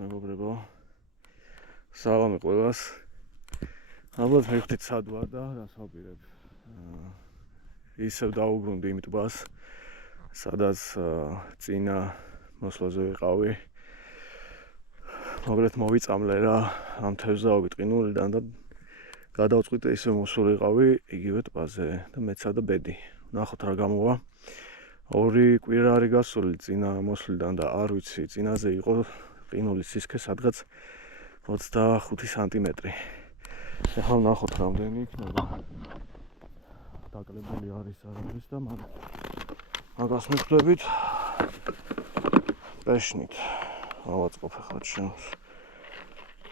მეგობრებო. სალამი ყველას. ალბათ მივხვდით სად ვარ და დასავპირებ. ისევ დაუბრუნდი იმ ტბას, სადაც წინა მოსვლაზე ვიყავი. მოგლეთ მოვიწამლე რა ამ თევზს დავიტყინულიდან და გადავწყვიტე ისევ მოსულიყავი იგივე ტბაზე და მეცა და ბედი. ნახოთ რა გამოვა. 2 კვირა არის გასული წინა მოსვლიდან და არ ვიცი, წინაზე იყო ყინულის სისქე სადღაც 25 სანტიმეტრი. ეხლა ნახოთ რამდენი იქნება. დაკლებული არის არაფრის და მაგას მივხვდებით პეშნით. ავაწყობ ახლა ჩემს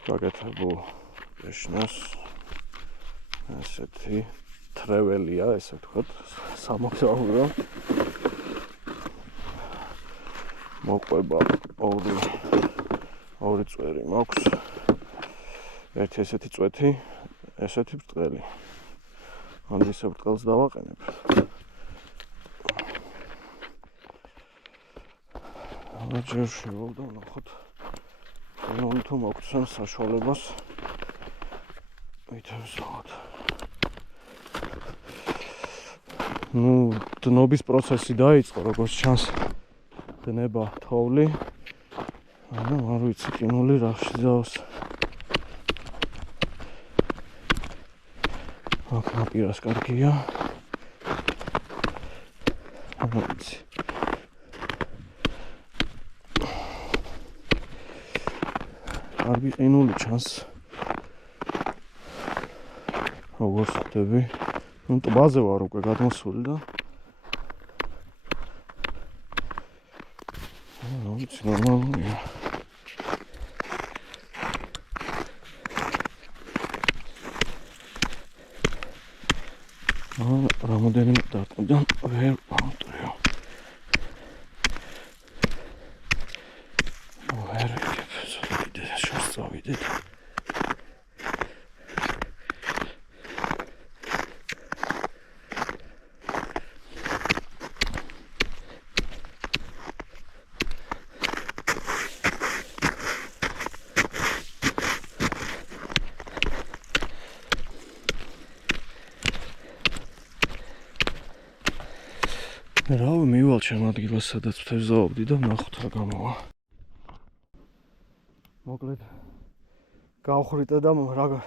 გაკეთებულ პეშნას. ესეთი თრეველია, ესე ვთქვათ, სამოგზაურო. მოყვება ორი წვერი მაქვს. ერთი ესეთი წვეთი, ესეთი ბრტყელი. ან ისე ბრტყელს დავაყენებ. ჯერ შევალდა ნახოთ. ანუ თუ მოგცემ საშუალებას ვითევზავთ. დნობის პროცესი დაიწყო, როგორც ჩანს. დნება თოვლი. ანუ არ ვიცი, ყინული რა შეძავს. აქ ნაპირას კარგია. არ ვიცი. კარგი ყინული ჩანს. როგორც ხვდები, ტბაზე ვარ უკვე გადმოსული და ვიცი, ნორმალურია. რამოდენიმე დარტყმიდან ვერ ვამტვრიო. ვერ ვიგებ, კიდე შორს წავიდეთ. რავი, მივალ ჩემ ადგილას, სადაც ვთევზაობდი და ნახოთ რა გამოვა. მოკლედ გავხრიტე და რა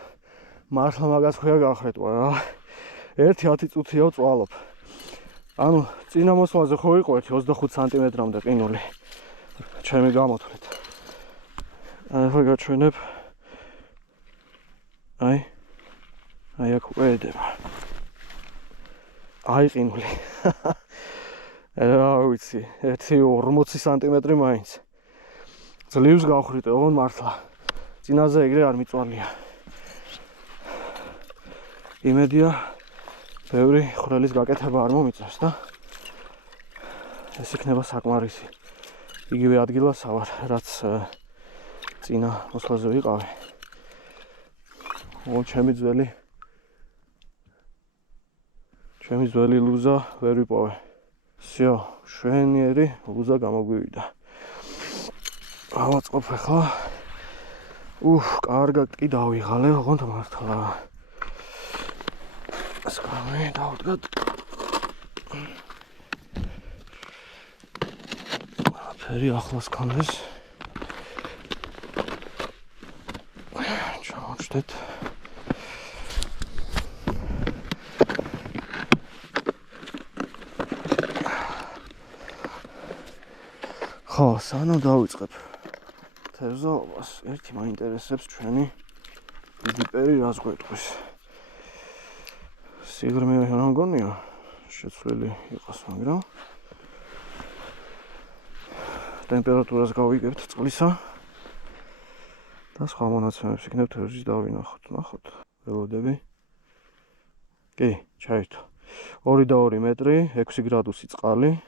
მართლა მაგას ხويا გახრეტვა რა. 1-10 წუთია ვწვალობ. ანუ წინა მოსვლაზე ხო იყო 25 სანტიმეტრამდე ყინული. ჩემი გამოთვლით. ახლა გაჩვენებ. აი აქ ვედება. აი ყინული. რა ვიცი, 1-40 სანტიმეტრი მაინც. ძლივს გავხრიტე, ოღონდ მართლა. წინაზე ეგრე არ მიწვალია. იმედია, ბევრი ხვრელის გაკეთება არ მომიწევს და ეს იქნება საკმარისი. იგივე ადგილას ვარ, რაც წინა მოსვლაზე ვიყავი. ჩემი ძველი ლუზა ვერ ვიპოვე. всё, შვენიერი ლუზა გამოგვივიდა. ავაწყობ ახლა. კარგად კი დავიღალე, ოღონდ მართლა. სკამი დავდგათ. ფერი ახლოს კონდეს. ჩავაჩდეთ. ხო, სანამ დავიწყებ თევზაობას, ერთი მაინტერესებს ჩვენი დიპერი რას გვეტყვის. სიღრმე რა მგონია, შეცვლილი იყოს, მაგრამ ტემპერატურას გავიგებთ წყლისა და სხვა მონაცემებს იქნებ თევზის დავინახოთ. ნახოთ, ველოდები. კი, ჩაირთო. 2 და 2 მეტრი, 6 გრადუსი წყალი.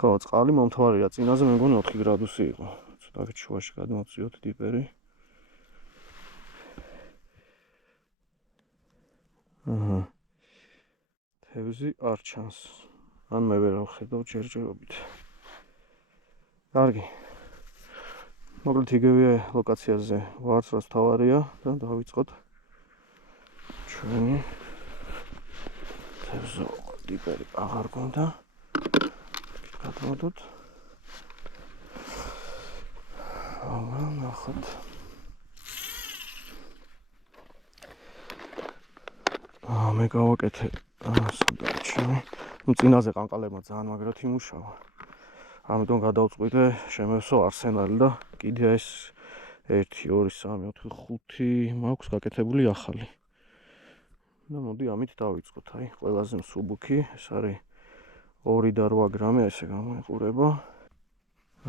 ხო, წყალი მომთვარია, წინაზე მე მგონი 4 გრადუსი იყო. ცოტა შუაში გადმოვწიოთ დიპერი. თევზი არ ჩანს. ან მე ვერ ვხედავ ჯერჯერობით. კარგი. მოკლედ იგივე ლოკაციაზე ვართ, რაც თავარია და დავიწყოთ ჩვენი თევზო დიპერი აღარ გონდა. გადავდოთ. ნახოთ. მე გავაკეთე სადარჩენი. წინაზე ყანყალებმა ძალიან მაგრად იმუშავა. ამიტომ გადავწყვიტე შემევსო არსენალი და კიდე ეს 1 2 3 4 5 მაქვს გაკეთებული ახალი. და მოდი ამით დავიწყოთ. აი, ყველაზე მსუბუქი, ეს არის 2 და 8 გრამი, ესე გამოიყურება.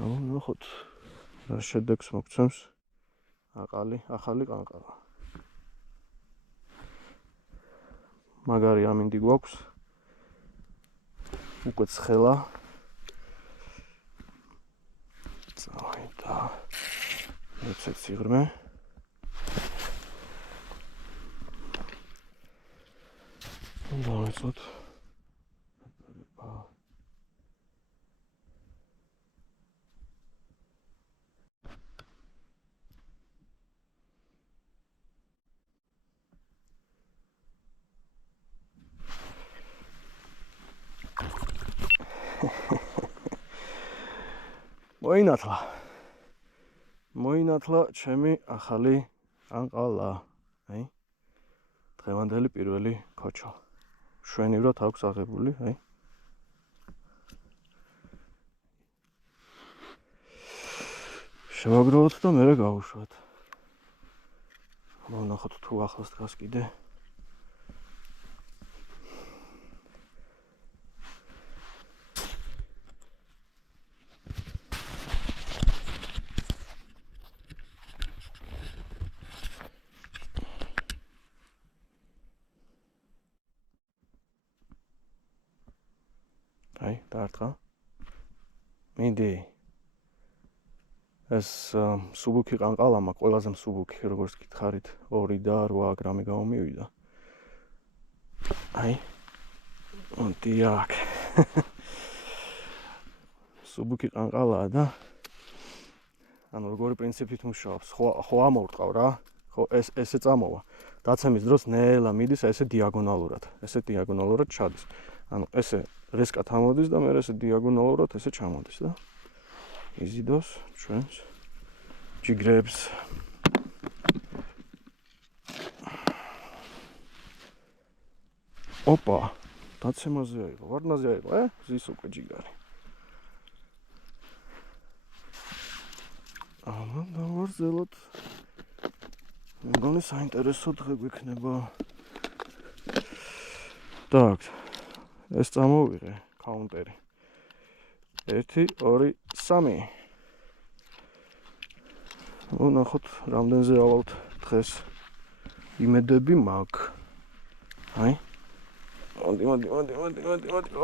ნახოთ რა შედეგს მოგცემს ახალი ყანყალა. მაგარი ამინდი გვაქვს. უკვე ცხელა. წავი და ეცეთ სიღრმე. დავიწყოთ. მოინათლა ჩემი ახალი ყანყალა. აი, დღევანდელი პირველი ქოჩო. შვენივრად აქვს აღებული, აი. შევაგროვოთ და მერე გავუშვათ. ვნახოთ თუ ახლოს დგას კიდე. აი, დაარტყა. მინდი. ეს მსუბუქი ყანყალა მაქვს, ყველაზე მსუბუქი, როგორც გითხარით, 2 და 8 გრამი გამომივიდა. აი. დიახ. მსუბუქი ყანყალაა და ანუ როგორი პრინციპით მუშაობს. ხო ამოვრტყავ რა. ხო ესე წამოვა. დაცემის დროს ნელა მიდის ესე დიაგონალურად. ესე დიაგონალურად ჩადის. ანუ ესე რესკად ამოდის და მე ესე დიაგონალურად ესე ჩამოდის და იზიდოს ჩვენს ჯიგრებს. ოპა, დაცემაზე აიღო, ვარდნაზე აიღო, ზის უკვე ჯიგარი. ამან დავარზელოთ. მეგონი საინტერესო დღე გვექნება. так, ეს წამოვიღე კაუნტერი. 1 2 3. ვნახოთ რამდენზე ავალთ დღეს. იმედები მაქვს. აი. მოდი.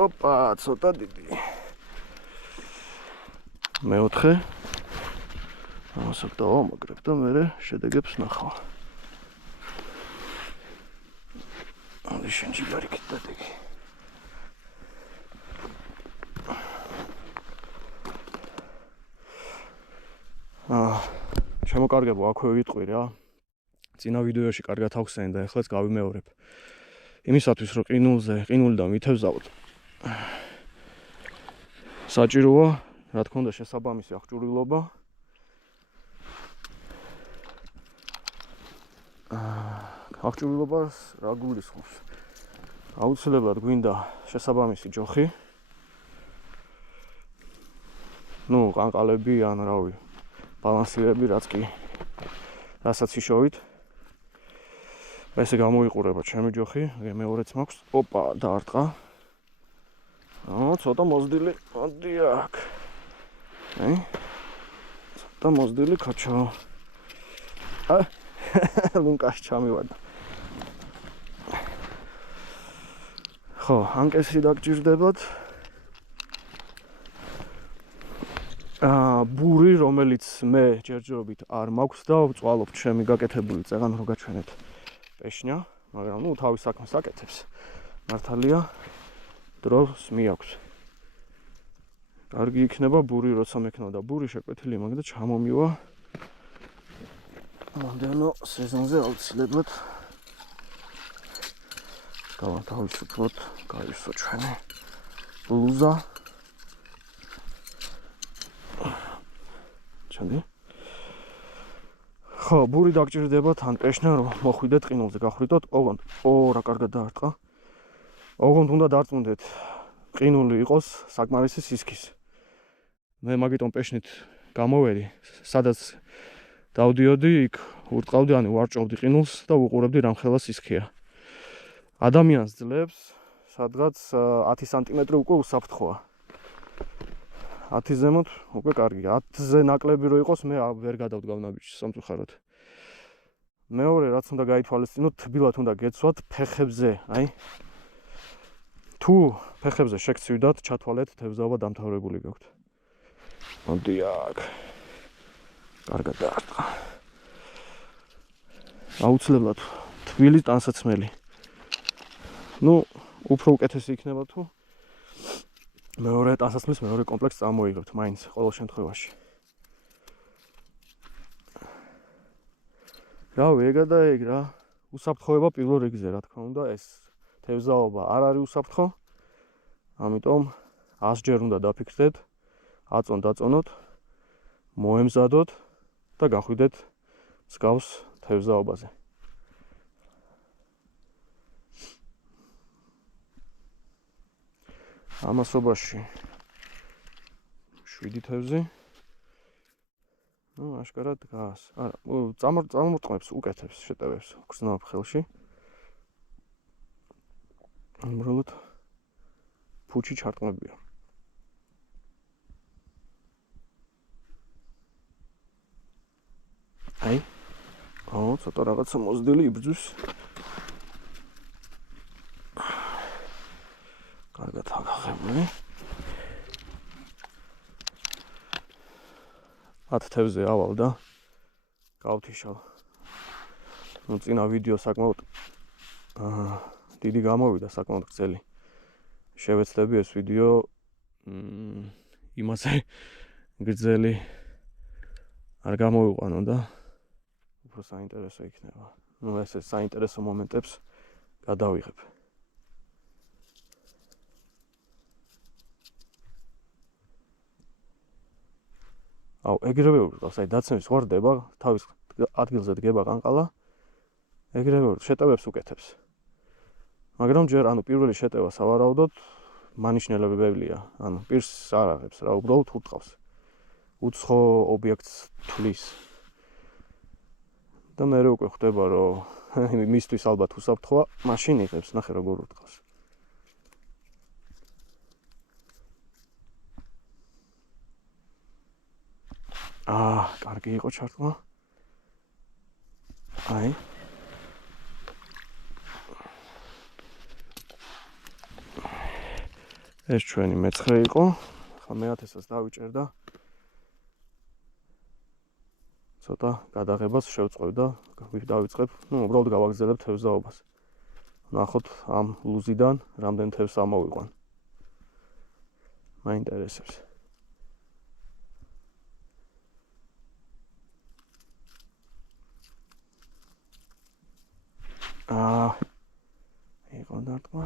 ოპა, ცოტა დიდი. მეოთხე. ამასაც დავამაგრებ და მე შედეგებს ნახავ. აი შენ ჯიგარი კიდადეგი. შემოკარგებო, აქვე ვიტყვი რა. წინა ვიდეოში კარგად ავხსენე და ეხლაც გავიმეორებ. იმისათვის რომ ყინულიდან ვითევზავთ. საჭიროა, რა თქმა უნდა, შესაბამისი აღჭურვილობა. აღჭურვილობას რა გულისხმობს? აუცილებლად გვინდა შესაბამისი ჯოხი. ნუ ყანყალები ან რავი, ბალანსირები რაც კი რასაც იშოვით. ესე გამოიყურება ჩემი ჯოხი, მეორეც მაქვს. ოპა, დაარტყა. ცოტა მოზრდილი, დიახ. აი. ცოტა მოზრდილი ქოჩო. ლუნკაში ჩამივარდა. ხო, ანკესი დაგჭირდებათ. ბური, რომელიც მე ჯერჯერობით არ მაქვს და ვწვალობ ჩემი გაკეთებული წეღან რო გაჩვენეთ პეშნია, მაგრამ ნუ თავის საქმეს აკეთებს. მართალია დროს მიაქვს. კარგი იქნება ბური, როცა მექნოდა ბური შეკვეთილი მაგ და ჩამომივა. მომდევნო სეზონზე აუცილებლად გავათავისუფლოთ, გაივსო ჩვენი ბლუზა. ჩანდი? ხო, ბური დაგჭირდებათ ან პეშნა რომ მოხვიდეთ ყინულზე, გახვიდოთ. ოღონდ, რა კარგად დაარტყა. ოღონდ უნდა დარწმუნდეთ, ყინული იყოს საკმარისი სისქის. მე მაგიტომ პეშნით გამოვედი, სადაც დავდიოდი, იქ ურტყავდი, ანუ ვარჭოვდი ყინულს და ვუყურებდი რამხელა სისქია. ადამიანს ძლებს სადღაც 10 სანტიმეტრი უკვე უსაფრთხოა. 10 ზემოთ უკვე კარგი. 10-ზე ნაკლები რო იყოს, მე ვერ გადავდგავ ნაბიჯს სამწუხაროდ. მეორე რაც უნდა გაითვალისწინოთ, თბილად უნდა გეცვათ ფეხებზე, აი. თუ ფეხებზე შეგცვიდათ, ჩათვალეთ, თევზაობა დამთავრებული გაქვთ. მოდი აქ. კარგად დაარტყა. აუცილებლად თბილი ტანსაცმელი. ნუ, უფრო უკეთესი იქნება თუ მეორე ტანსაცმლის მეორე კომპლექსს წამოიღებთ, მაინც ყოველ შემთხვევაში. რავი, ეგა და ეგ რა. უსაფრთხოება პირველ რიგზე, რა თქმა უნდა, ეს თევზაობა არ არის უსაფრთხო. ამიტომ 100 ჯერ უნდა დაფიქრდეთ, დაწონოთ, მოემზადოთ და გახვიდეთ მსგავს თევზაობაზე. ამასობაში 7 თევზი. ნუ აშკარად დგას. არა, წამორტყმებს, უკეთებს, შეტევებს გრძნობ ხელში. უბრალოდ ფუჩი ჩარტყმებია. აი. ცოტა რაღაცა მოზრდილი იბრძვის. კარგად აღაღებული. 10 თევზე ავალ და გავთიშავ. ნუ წინა ვიდეო საკმაოდ დიდი გამოვიდა, საკმაოდ გრძელი. შევეცდები ეს ვიდეო იმაზე გრძელი არ გამოვიყვანო და უფრო საინტერესო იქნება. ნუ ეს საინტერესო მომენტებს გადავიღებ. აუ, ეგრევე ურტყავს, აი დაცემის ვარდება, თავის ადგილზე დგება ყანყალა. ეგრევე შეტევებს უკეთებს. მაგრამ ჯერ პირველი შეტევა სავარაუდოდ მანიშნელებელია. პირს არ აღებს რა, უბრალოდ ურტყავს. უცხო ობიექტს თვლის. და მე უკვე ხვდება, რომ მისთვის ალბათ უსაფრთხოა, მაშინ იღებს, ნახე როგორ ურტყავს. კარგი იყო ჩარტყმა. აი. ეს ჩვენი მე-9 იყო. ახლა მე-10-საც დავიჭერ და ცოტა გადაღებას შევწყვევ და დავიწყებ, უბრალოდ გავაგრძელებ თევზაობას. ნახოთ ამ ლუზიდან რამდენ თევზს ამოვიყვან. მაინტერესებს. იყო დარტყმა.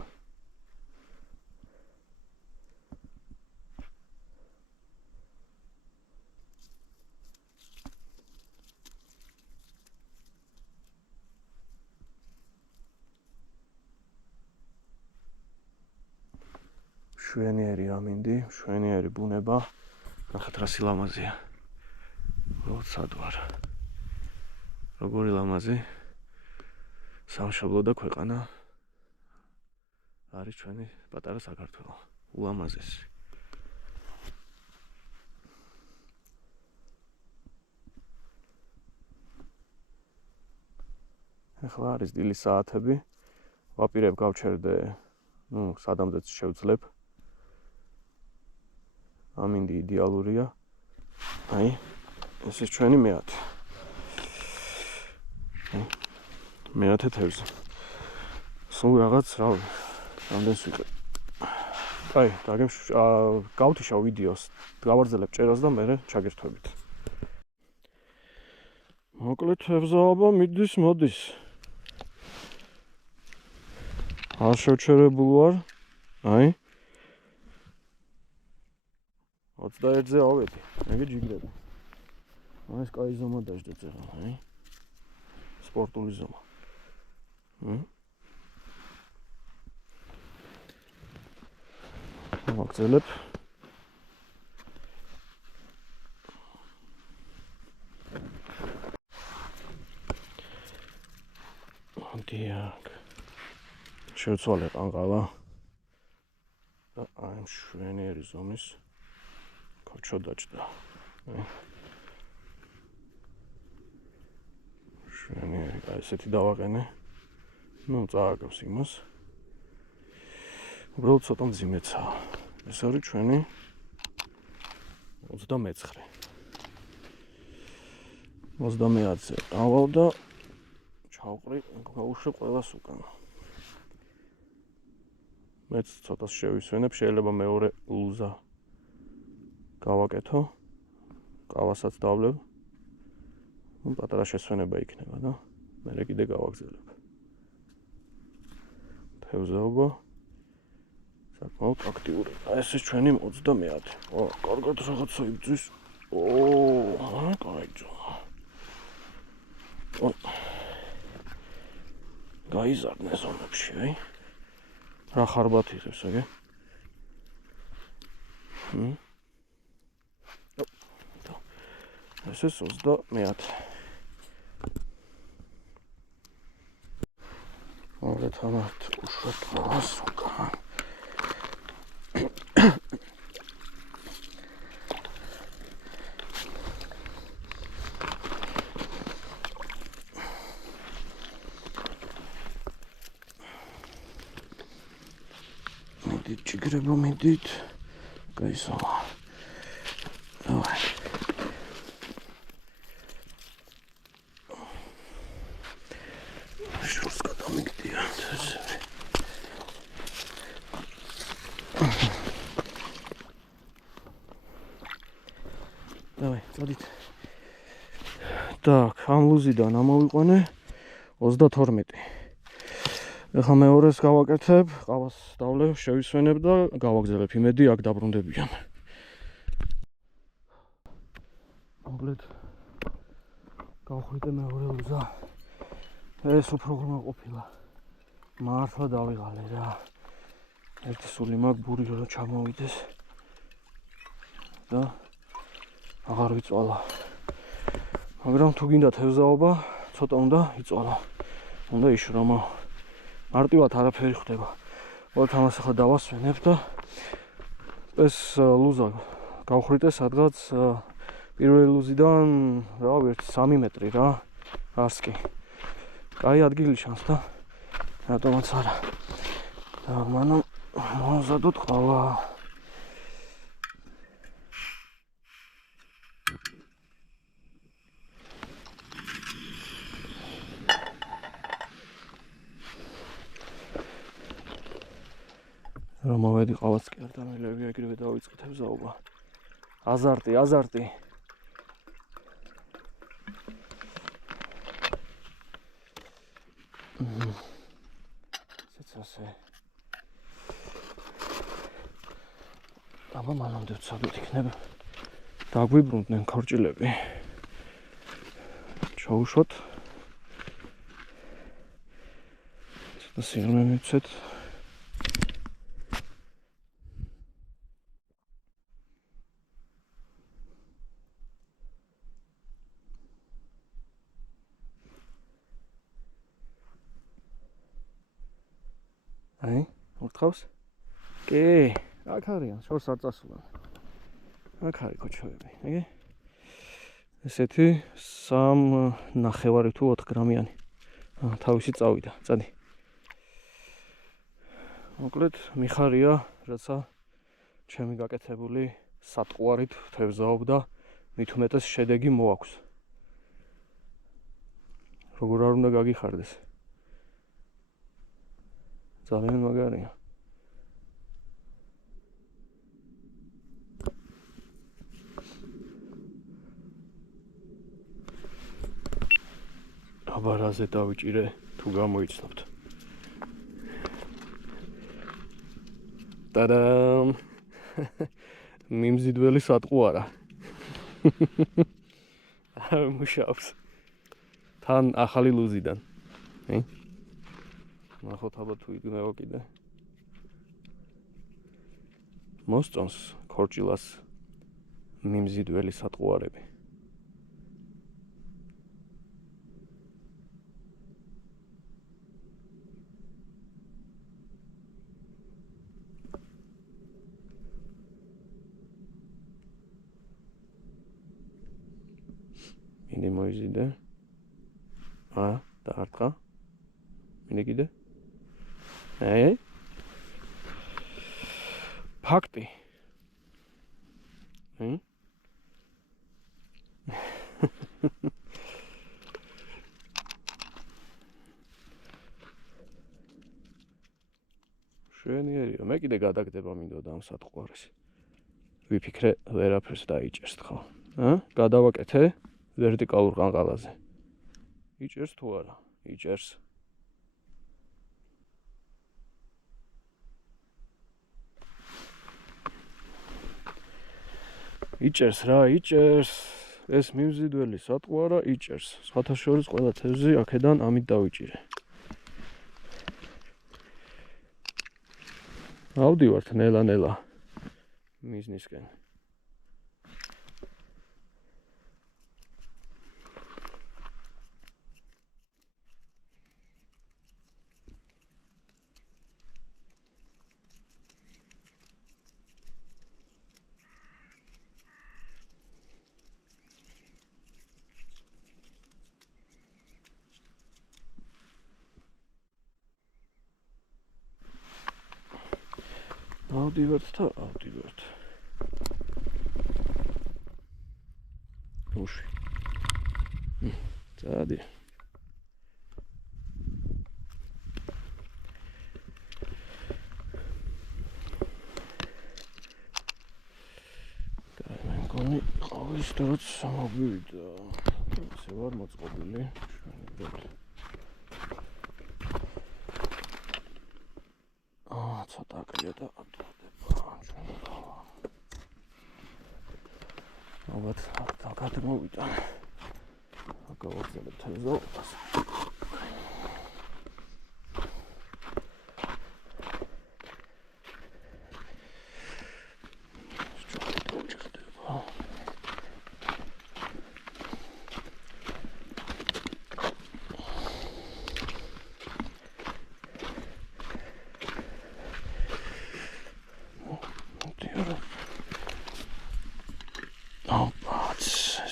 მშვენიერი ამინდი, მშვენიერი ბუნება. ნახეთ რა სილამაზეა. როცად ვარ. როგორი ლამაზი. სამშობლო და ქვეყანა არის ჩვენი პატარა საქართველო. ულამაზესი. ახლა არის დილის საათები. ვაპირებ გავჩერდე, სადამდეც შევძლებ. ამინდი იდეალურია. აი, ეს ის ჩვენი მე-10. მე-10 თევზი. სულ რაღაც, რავი, რამდენს ვიყიდე. აი, გავთიშავ ვიდეოს, გავარძელებ ჭერას და მე ჩაგერთვებით. მოკლედ ევზაობა მიდის, მოდის. არ შევჩერებულ ვარ. აი. 21-ზე ავედი. ეგ ჯიგრები. აი ეს კაი ზომა დაждდა წერა, აი. სპორტული ზომა. ვაგრძელებ. დიახ. შევცვალე ყანყალა. და აი მშვენიერი ზომის ქოჩო დაჭდა. მშვენიერი, აი ესეთი დავაყენე. ნუ წააგავს იმას. უბრალოდ ცოტა მძიმეცაა. ეს არის ჩვენი 29. 29-ზე ავალ და ჩავყრი, გავუშვებ ყველას უკან. მეც ცოტას შევისვენებ, შეიძლება მეორე ლუზა გავაკეთო. ყავასაც დავლებ. ნუ პატარა შესვენება იქნება და მე კიდე გავაგზავნებ. თევზაობა საკმაოდ აქტიური. ეს ჩვენი 30. ო, კარგად რაღაცა იბძვის. ო, კაიჯო. გაიზარდნე ზონებში, აი. რა ხარბათ იღებს, აგე? ეს 30. მოგეთ ამათ უშვებ მას უკან. ჭიგრებო მიდით. გაისოლა. დავай. შურს გადამიგდია თესები. დავай, წოდით. Так, ამ ლუზიდან ამოვიყვანე 32. ეხლა მეორეს გავაკეთებ, ყავას დავლევ, შევისვენებ და გავაგზავნებ. იმედი აქ დაბრუნდებიან. მოკლედ გავხვიდე მეორე ლუზა. ეს უფრო ღრმა ყოფილა. მართლა დავიღალე რა. ერთი სული მაქვს ბური რა ჩამოვიდეს. და აღარ ვიწვალა. მაგრამ თუ გინდა თევზაობა, ცოტა უნდა იწვალო. უნდა იშრომო. მარტივად არაფერი ხდება. ვართ ამას ახლა დავასვენებ და ეს ლუზა გავხრიტე სადღაც პირველი ლუზიდან რა ვიცი 3 მეტრი რა. არც კი. კაი ადგილი შანს და რატომაც არა. და მანამ მოვაზადოთ ყავა. რომ მოვედი ყავაც კი არ დამილევი, ეგრევე დავიწყე თევზაობა. აზარტი. ცეცასე. აბა მანამდე ვცადოთ იქნება. დაგვიბრუნდნენ ქორჭილები. ჩაუშვოთ. ცოტა სიღრმე მივცეთ. აი, ურთხავს? კი, აქ არიან, შორს არ წასულან. აქ არის ქოჩოები, ეგე? ესეთი 3.5 თუ 4 გრამიანი. თავისი წავიდა, წადი. მოკლედ, მიხარია, რაცა ჩემი გაკეთებული სატყუარით თევზაობ და მით უმეტეს შედეგი მოაქვს. როგორ არ უნდა გაგიხარდეს. ძალიან მაგარია. აბა რაზე დავიჭირე თუ გამოიცნობთ. ტადამ! მიმზიდველი სატყუ არა. არ მუშაობს. თან ახალი ლუზიდან. ნახოთ აბა თუ იგნევა კიდე. მოსწონს ქორჭილას მიმზიდველი სატყუარები. მინი მოიზიდე. დაარტყა. მინი კიდე. ფაქტი. შვენიერია, მე კიდე გადაგდება მინდოდა ამ სატყუარეს. ვიფიქრე, ვერაფერს დაიჭერს ხო? გადავაკეთე ვერტიკალურ ყანყალაზე. იჭერს თუ არა? იჭერს. იჭერს რა, იჭერს. ეს მიმზიდველი სატყუარა იჭერს. სხვათა შორის ყველა თევზი აქედან ამით დავიჭირე. ავდივართ ნელა-ნელა მიზნისკენ. ავდივართ და ავდივართ. უში. წადი. მე მგონი ყავის დროც მოვიდა. ესე ვარ მოწყობილი. ცოტა აკლია და ალბათ აქ მოვიდა. გავაგზავნებ თევზობას.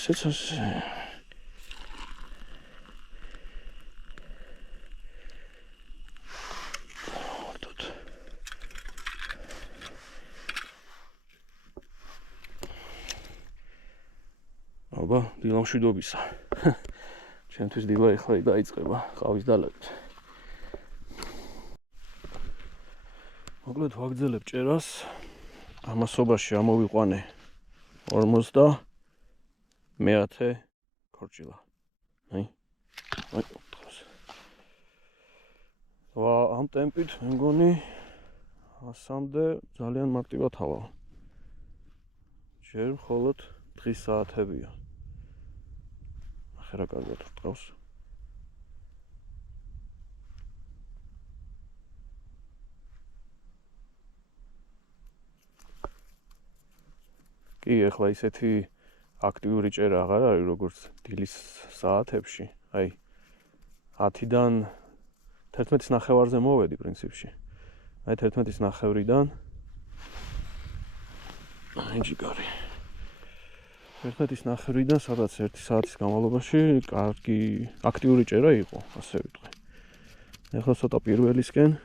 Сейчас тут აბა დილა მშვიდობისა. ჩემთვის დილა ეხლა დაიწყება ყავის დალევით. მოკლედ ვაგრძელებ ჭერას. ამასობაში ამოვიყვანე 50 ქორჭილა. ამ ტემპით მე მგონი 100-მდე ძალიან მარტივად ავალ. ჯერ მხოლოდ დღის საათებია. ახლა რა კარგად ვტყავს. კი, ახლა ისეთი აქტიური ჭერა აღარ არის როგორც დილის საათებში. აი 10-დან 11:30-ზე მოვედი პრინციპში. აი 11:30-დან აი ჯიგარი. 11:30-დან სადაც 1 საათის განმავლობაში კარგი აქტიური ჭერა იყო, ასე ვიტყვი. ახლა ცოტა პირველისკენ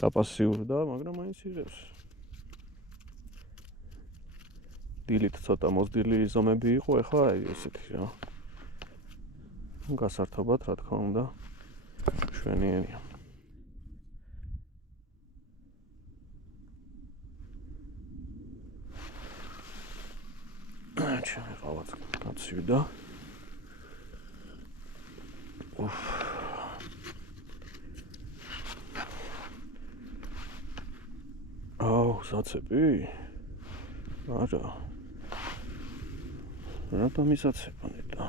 გაპასიურდა, მაგრამ მაინც იღებს. დილით ცოტა მოზრდილი ზომები იყო, ახლა აი ესეთი რა. გასართობად, რა თქმა უნდა, შვენიერია. ჩემი ყავაც გაცივდა. საცები? არა. რატომ ისაცებანი და?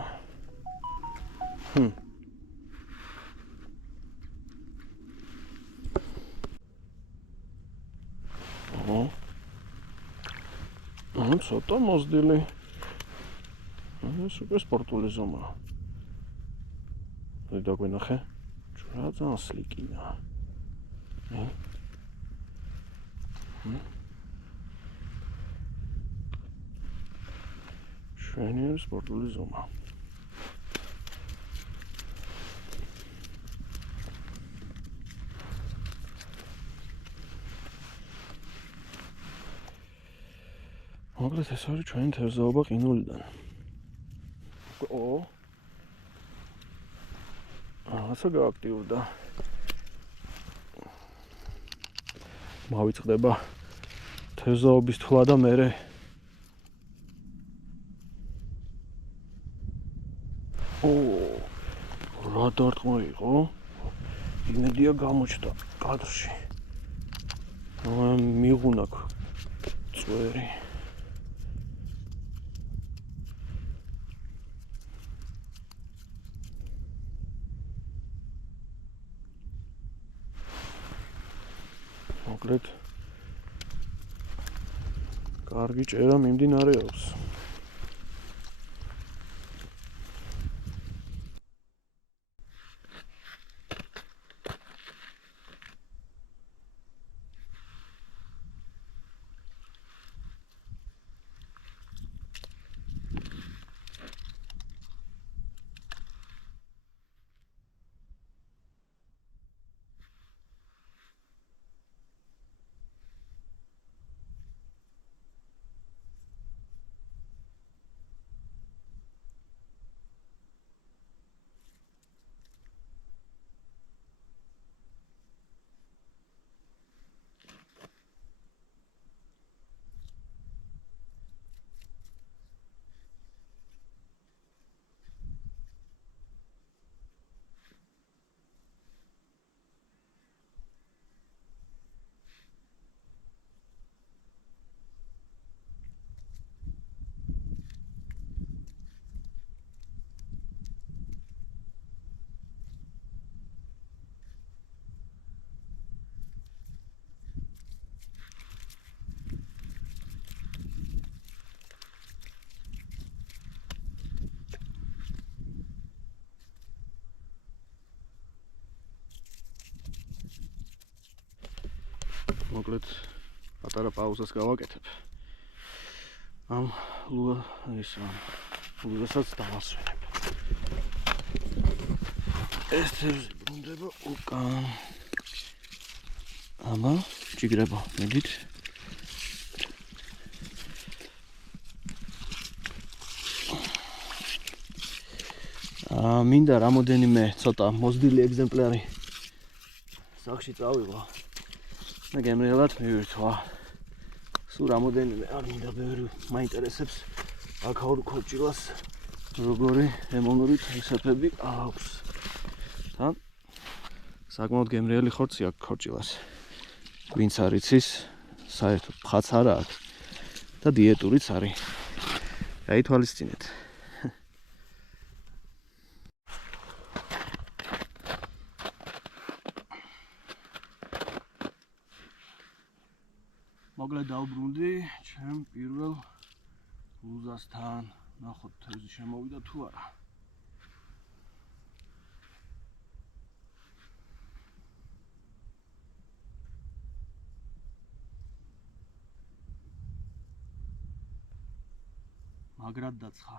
ცოტა მოზრდილი. სუპერ სპორტული ზომაა. დაგვენახე. რა ძალიან სლიკია. შვენიერი სპორტული ზომა. მოკლედ ეს არის ჩვენი თევზაობა ყინულიდან. რაღაცა გააქტიურდა. მავიწყდება თევზაობის თვლა და მერე რა დარტყმა იყო? იმედია გამოჩნდა კადრში. მიღუნა წვერი. მოკლედ კარგი ჭერა მიმდინარეობს. მოკლედ პატარა პაუზას გავაკეთებ. ლუზასაც დავასვენებ. ეს თევზი ბრუნდება უკან. ჭიგრება, მედით. მინდა რამოდენიმე ცოტა მოზრდილი ეგზემპლარი სახში წავიღო. და გემრიელად მივირთვა. სულ რამოდენიმე არ მინდა ბევრი მაინტერესებს აქაურ ქორჭილას როგორი ემონური თვისებები აქვს. და საკმაოდ გემრიელი ხორცი აქვს ქორჭილას. ვინც არ იცის, საერთოდ ფხაც არა აქვს და დიეტურიც არის. გაითვალისწინეთ. მოკლედ დავბრუნდი ჩემ პირველ ლუზასთან. ნახოთ თევზი შემოვიდა თუ არა. მაგრად დაცხა.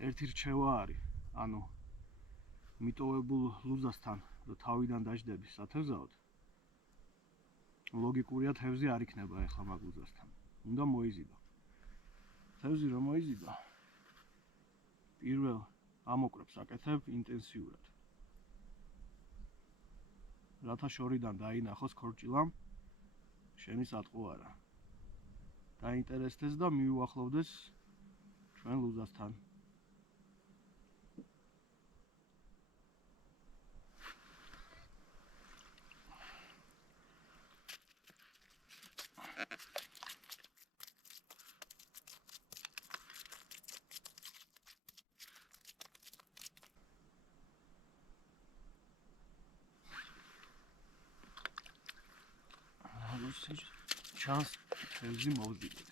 ერთი რჩევა არის, ანუ მიტოვებულ ლუზასთან და თავიდან დაждები სათევზაოდ. ლოგიკურია თევზი არ იქნება ახლა მაგ ლუზასთან. უნდა მოიზიდო. თევზი რომ მოიზიდო, პირველ ამოკრებს აკეთებ ინტენსიურად. რათა შორიდან დაინახოს ქორჭილამ შენი სატყუ არა. დაინტერესდეს და მიუახლოვდეს ჩვენ ლუზასთან. ჩანს თევზი მოვზიდე.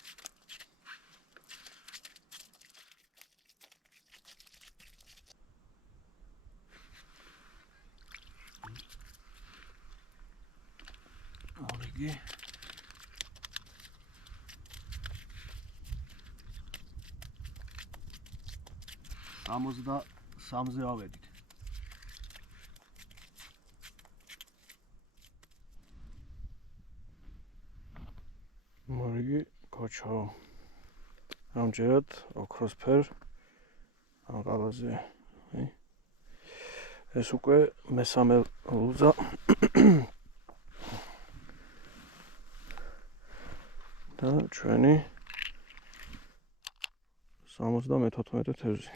მორიგი. სამოცდა სამზე ავედით. მორიგი კოჩო. ამჯერად ოქროსფერ ამ ყავაზე. ეს უკვე მესამე ლუზა. და ჩვენი 74 თევზი.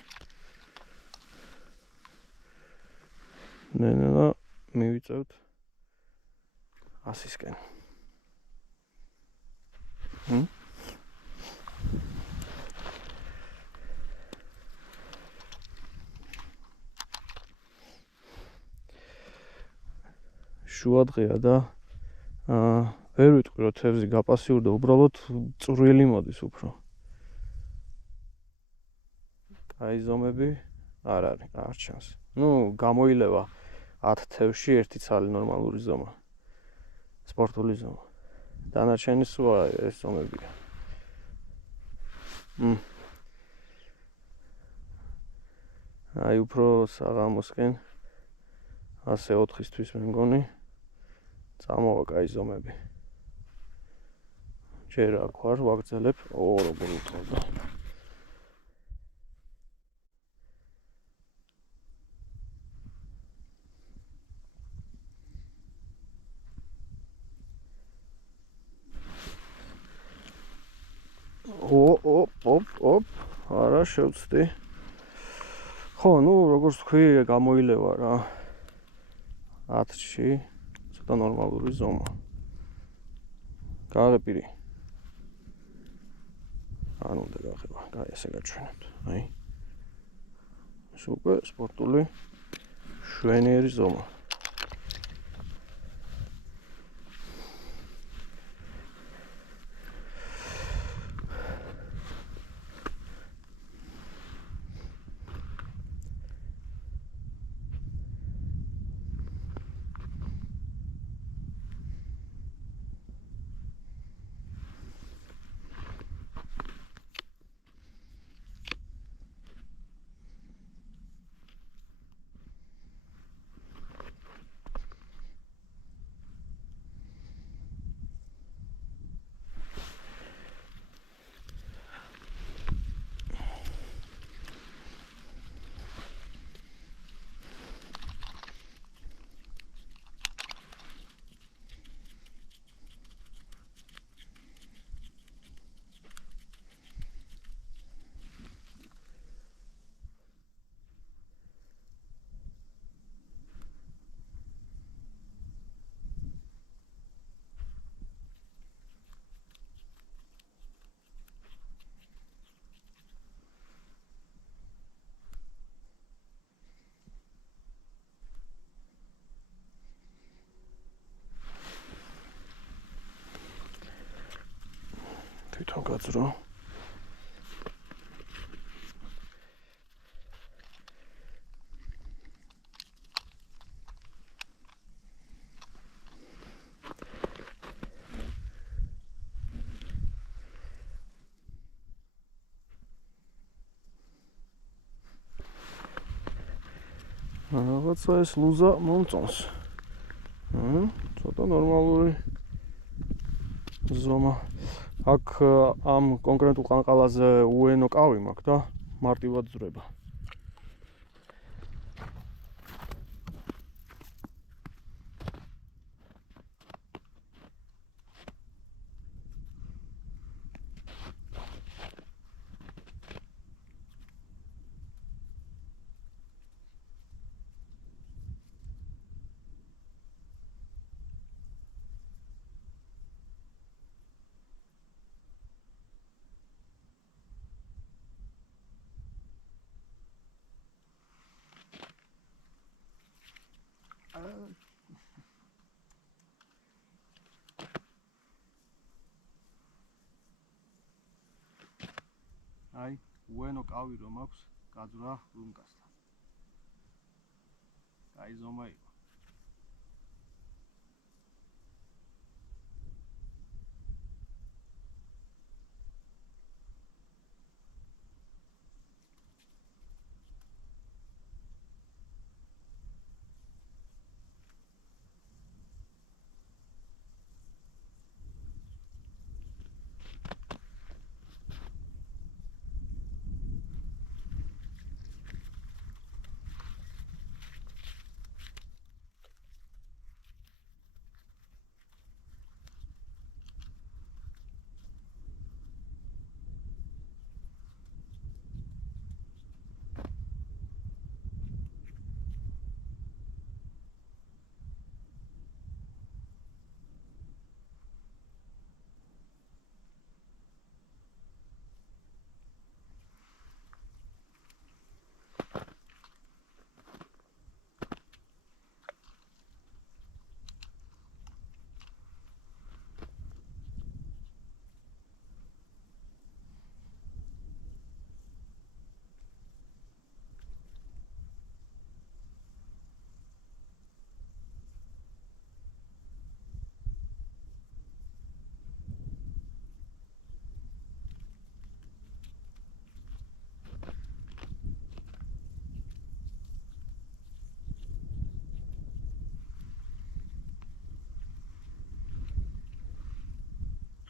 ნენა მივიწევთ 100-ისკენ. შუა დღეა და ვერ ვიტყვი რომ თევზი გაპასიურდა, უბრალოდ წვრილი მოდის უფრო. კაი ზომები არ არის, არ ჩანს. გამოილევა 10 თევზში ერთი ცალი ნორმალური ზომა. სპორტული ზომა. დანარჩენი სულ ეს ზომებია. აი უფრო საღამოსკენ 104-ისთვის მე მგონი წამოვა კაი ზომები. ჯერ აქ ვარ ვაგრძელებ. როგორ უთხოდა. ოპ, არა შევწდი. ხო, როგორც თქვი, გამოილევა რა. 10-ში ცოტა ნორმალური ზომა. გააღებირი. არ უნდა გაღება, ესე გაჩვენებთ. აი. ეს უკვე სპორტული შვენიერი ზომა. თვითონ გაძრო. რაღაცა ეს ლუზა მომწონს. ცოტა ნორმალური ზომა. აქ ამ კონკრეტულ ყანყალაზე უენო კავი მაქვს და მარტივად ძრება. აი, უენო კავი რომ აქვს, გაძვრა ლუნკასთან. აი ზომა იყო.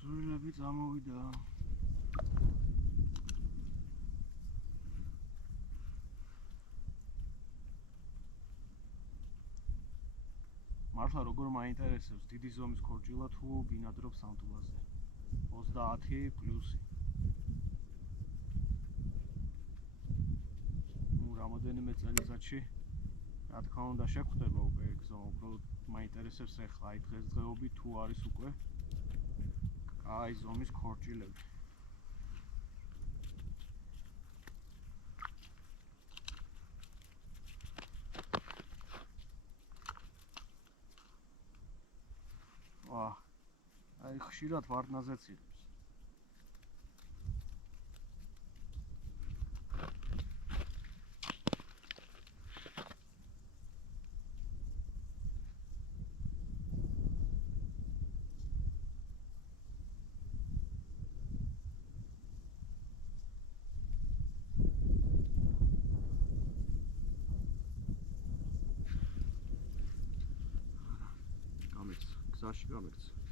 ძვლები წამოვიდა. მართლა როგორ მაინტერესებს დიდი ზომის ქორჭილა თუ ბინადრობს სანტულაზე. 30 პლუსი. რამოდენიმე წელიწადში რა თქმა უნდა შეგვხვდება უკვე ეგ ზომა, უბრალოდ მაინტერესებს ახლა აი დღესდღეობით თუ არის უკვე აი ზომის ქორჭილები. ვა, აი ხშირად ვარდნაზეც იღებს. გზაში გამექცა.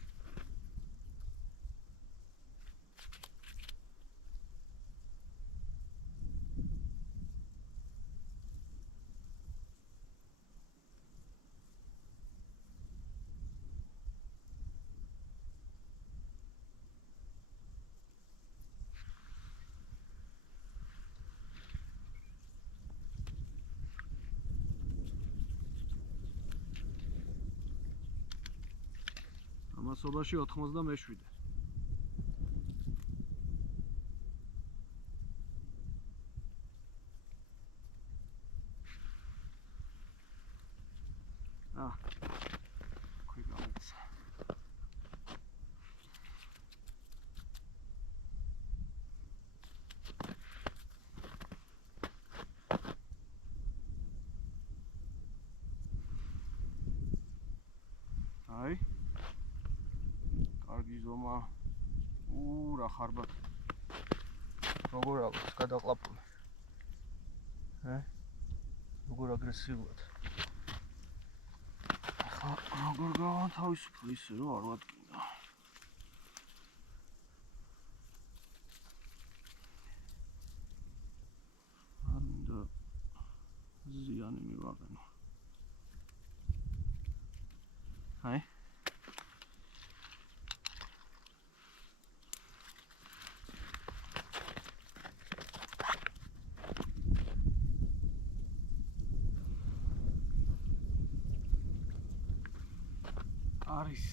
მასობაში 97. Quick comments. Hi. კარგი ზომა. რა ხარბად. როგორ აქვს გადაყლაპული. როგორ აგრესიულად. ახლა როგორ გავანთავისუფლო ისე რომ არ ვადგინო. არ მინდა ზიანი მივაყენო. აი არის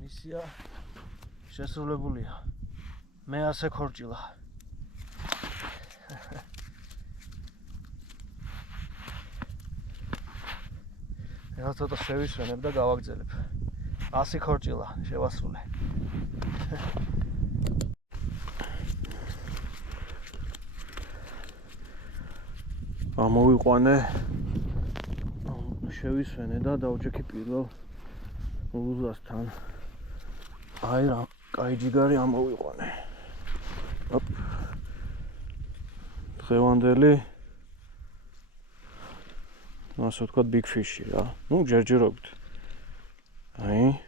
მისია შესრულებულია. მე ასე ქორჭილა. ეხლა ცოტა შევისვენებ და გავაგზელებ. 100 ქორჭილა შევასრულე. ამოვიყვანე. შევისვენე და დავჯექი პირველ ლუზასთან. აი რა, კაი ჯიგარი ამოვიყვანე. ოპ. დღევანდელი ასე ვთქვათ big fish-ი რა. ნუ ჯერჯერობით. აი.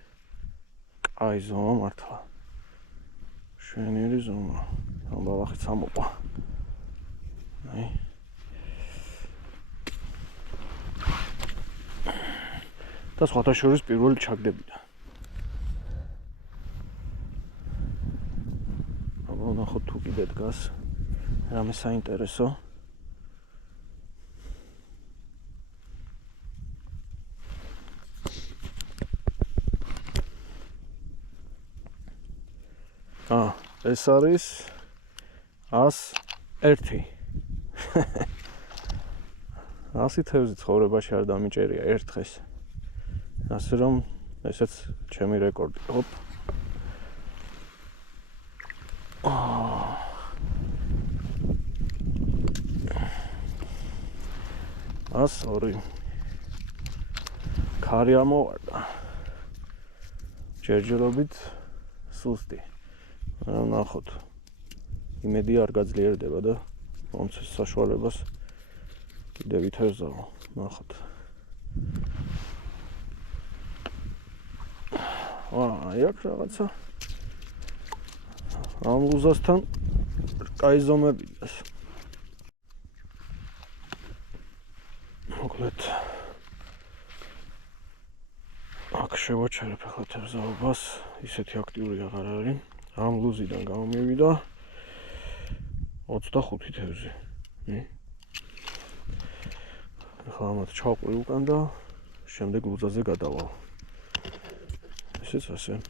კაი ზომა მართლა. შვენიერი ზომა. ამ ბალახიც ამოყვა. აი. და სხვათა შორის პირველი ჩაგდებიდა. აბა ნახოთ თუ კიდე დგას. რამე საინტერესო. ეს არის 101. 100 თევზი ცხოვრებაში არ დამიჭერია ერთ დღეს. ასე რომ ესეც ჩემი რეკორდი. ოპ. 102. ქარი ამოვარდა. ჯერჯერობით სუსტი. ნახოთ. იმედი არ გაძლიერდება და მომცეს საშუალებას კიდე ვითევზავ. ნახოთ. აი აქ რაღაცა. ამ ლუზასთან კაი ზომები დგას. მოკლედ. აქ შევაჩერებ ახლა თევზაობას, ისეთი აქტიური აღარ არის. ამ ლუზიდან გამომივიდა 25 თევზი. ახლა ამათ ჩავყვი უკან და შემდეგ ლუზაზე გადავალ. ესეც ასე.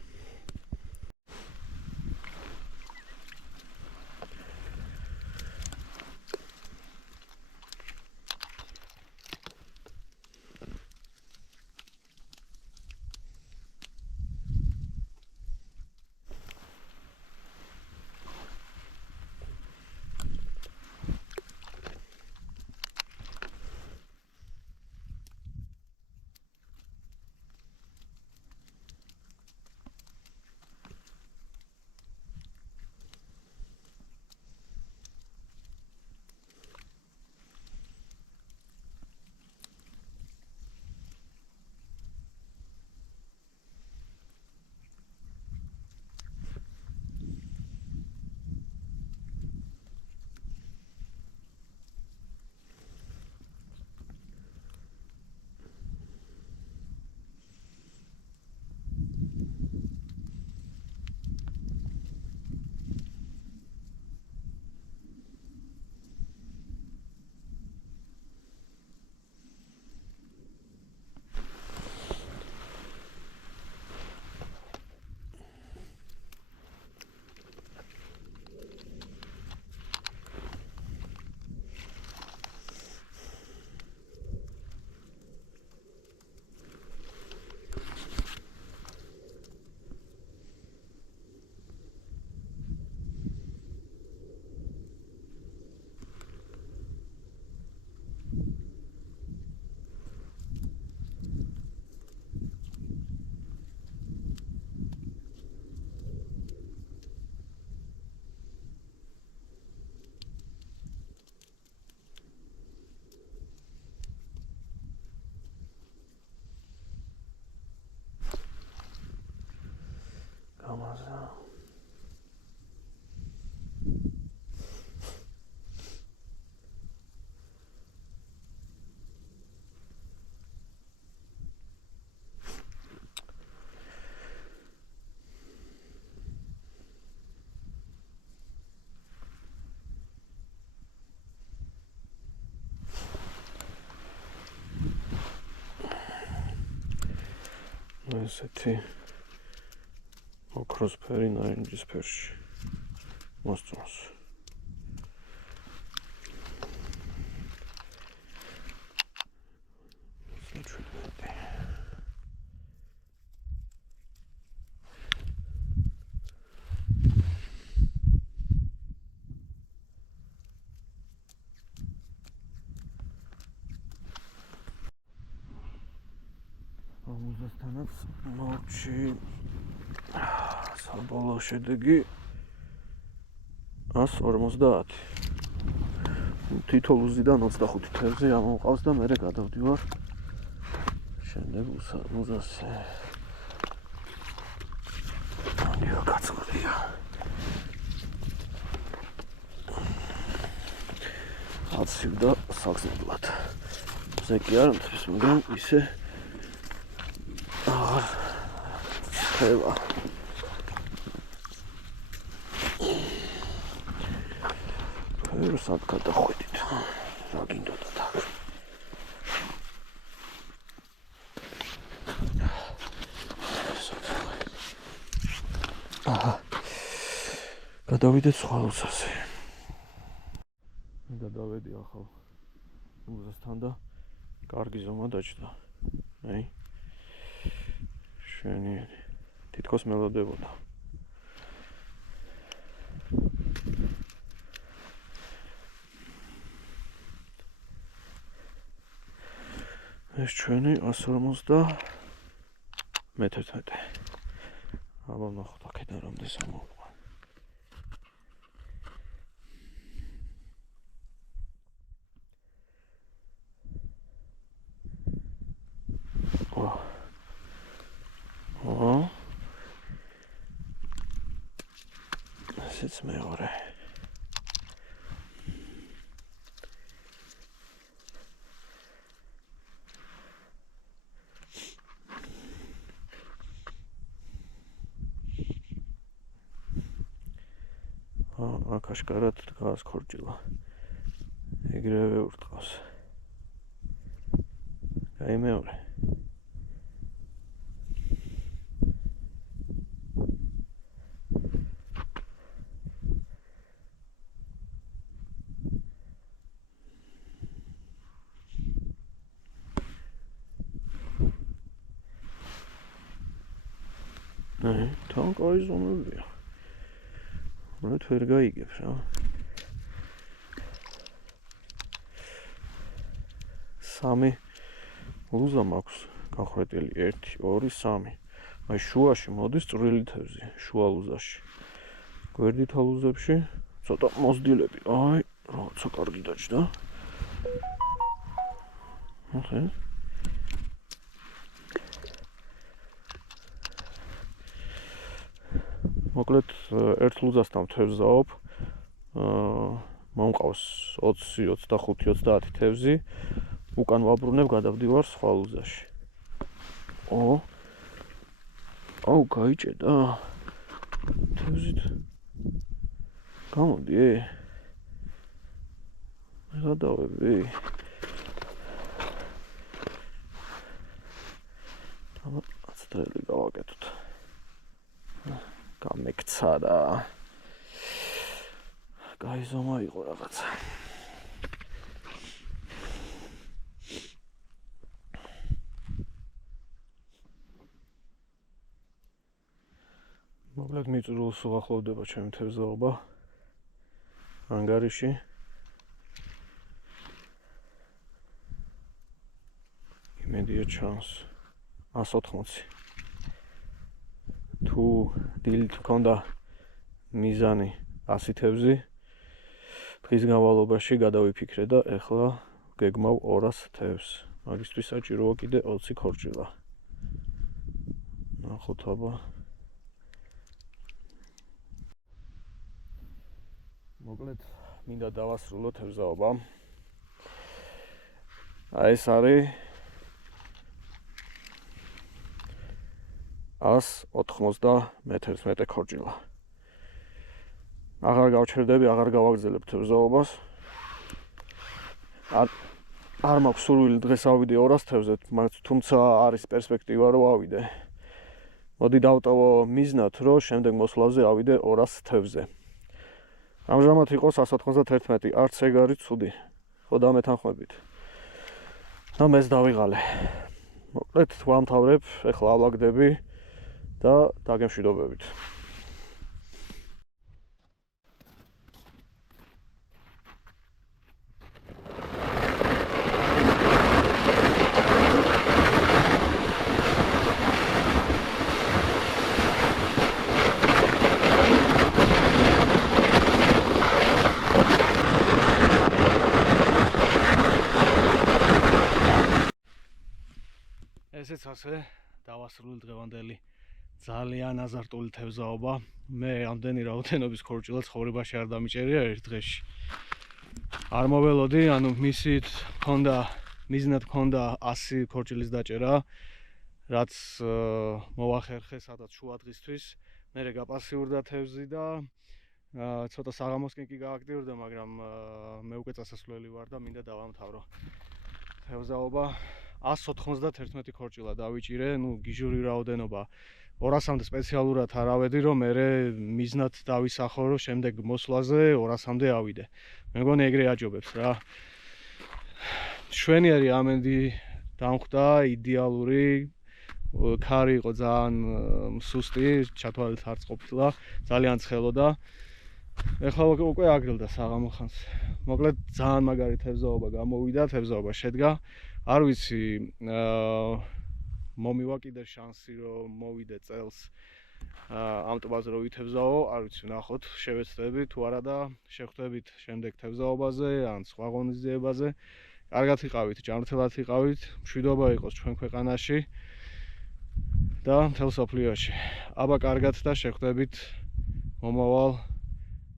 გამაზა. ესეთი ოქროსფერი ნარინჯისფერში მოსწონს. თანაც მოვჩი საბოლოო შედეგი 150. თითო ლუზიდან 25 თევზი ამოვყავს და მე გადავდივარ შემდეგ ლუზაზე. ნიო კაცობრია. აცივდა საგზნებლად. ზე კი არ მთის, მაგრამ ისე ხევა. რუსად გადახვიდით. რა გინდოდა და. გადავიდეთ სხვა ლუზაზე. გადავედი ახალ ლუზასთან და კარგი ზომა დაჭდა. აი. შვენიერი. თითქოს მელოდებოდა. ეს ჩვენი 150 მე-11. აბა ნახოთ აქედან რამდენს ამოვყვა. ესეც მეორე. აქ აშკარად დგას ქორჭილა. ეგრევე ურტყავს. აი მეორე. თან კაი ზომებია. მათ ვერ გაიგებს რა. სამი ლუზა მაქვს გახვეტილი 1 2 3. აი შუაში მოდის წვრილი თევზი, შუა ლუზაში. გვერდით ლუზებში ცოტა მოზდილები. აი, რაღაცა კარგი დაჭდა. ახლა მოკლედ ერთ ლუზასთან თევზაობ. მომყავს 20, 25, 30 თევზი. უკან ვაბრუნებ, გადავდივარ სხვა ლუზაში. აუ, გაიჭედა. თევზით. გამოდი. გადავები. აბა, აცტრელი გავაკეთოთ. გამექცა და კაი ზომა იყო რაღაცა. მოკლედ მიწურულს უახლოვდება ჩემი თევზაობა ანგარიში. იმედია ჩანს 180. თუ დილით მქონდა მიზანი 100 თევზი, დღის განმავლობაში გადავიფიქრე და ეხლა გეგმავ 200 თევზს. მაგისთვის საჭიროა კიდე 20 ქორჭილა. ნახოთ აბა. მოკლედ მინდა დავასრულო თევზაობა. აი ეს არის 190 ქორჭილა. აღარ გავჩერდები, აღარ გავაგრძელებ თევზაობას. არ მაქვს სურვილი დღეს ავიდე 200 თევზეთ, თუმცა არის პერსპექტივა რომ ავიდე. მოდი დავტოვო მიზნად, რომ შემდეგ მოსვლაზე ავიდე 200 თევზზე. ამჟამად იყო 191, არც ეგ არის ცუდი. ხო დამეთანხმებით. და მეც დავიღალე. მოკლედ ვამთავრებ, ეხლა ავაგდები და დაგემშვიდობებით. ასე დავასრულე დღევანდელი ძალიან აზარტული თევზაობა. მე ამდენი რაოდენობის ქორჭილა ცხოვრებაში არ დამიჭერია ერთ დღეში. არ მოველოდი, ანუ მისით მიზნად მქონდა 100 ქორჭილის დაჭერა, რაც მოვახერხე სადაც შუა დღისთვის. მერე გაპასიურდა თევზი და ცოტა საღამოსკენ კი გააქტიურდა, მაგრამ მე უკვე წასასვლელი ვარ და მინდა დავამთავრო. თევზაობა 191 ქორჭილა დავიჭირე, გიჟური რაოდენობა 200-მდე სპეციალურად არ ავედი, რომ მე მიზნად დავისახო, რომ შემდეგ მოსვლაზე 200-მდე ავიდე. მე მგონი ეგრე აჯობებს რა. შვენიერი ამენდი დამხვდა, იდეალური. ქარი იყო ძალიან სუსტი, ჩათვალით არც ყოფილა, ძალიან ცხელოდა. ეხლა უკვე აგრილდა საღამო ხანს. მოკლედ ძალიან მაგარი თევზაობა გამოვიდა, თევზაობა შედგა. არ ვიცი, მომივა კიდე შანსი რომ მოვიდე წელს ამ ტბაზე რომ ვითევზაო, არ ვიცი, ნახოთ, შევეცდები თუ არა და შევხვდებით შემდეგ თევზაობაზე ან სხვა ღონისძიებაზე. კარგად იყავით, ჭამრთელად იყავით, მშვიდობა იყოს ჩვენ ქვეყანაში და მთელ მსოფლიოში. აბა კარგად და შევხვდებით მომავალ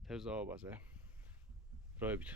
თევზაობაზე. დროებით.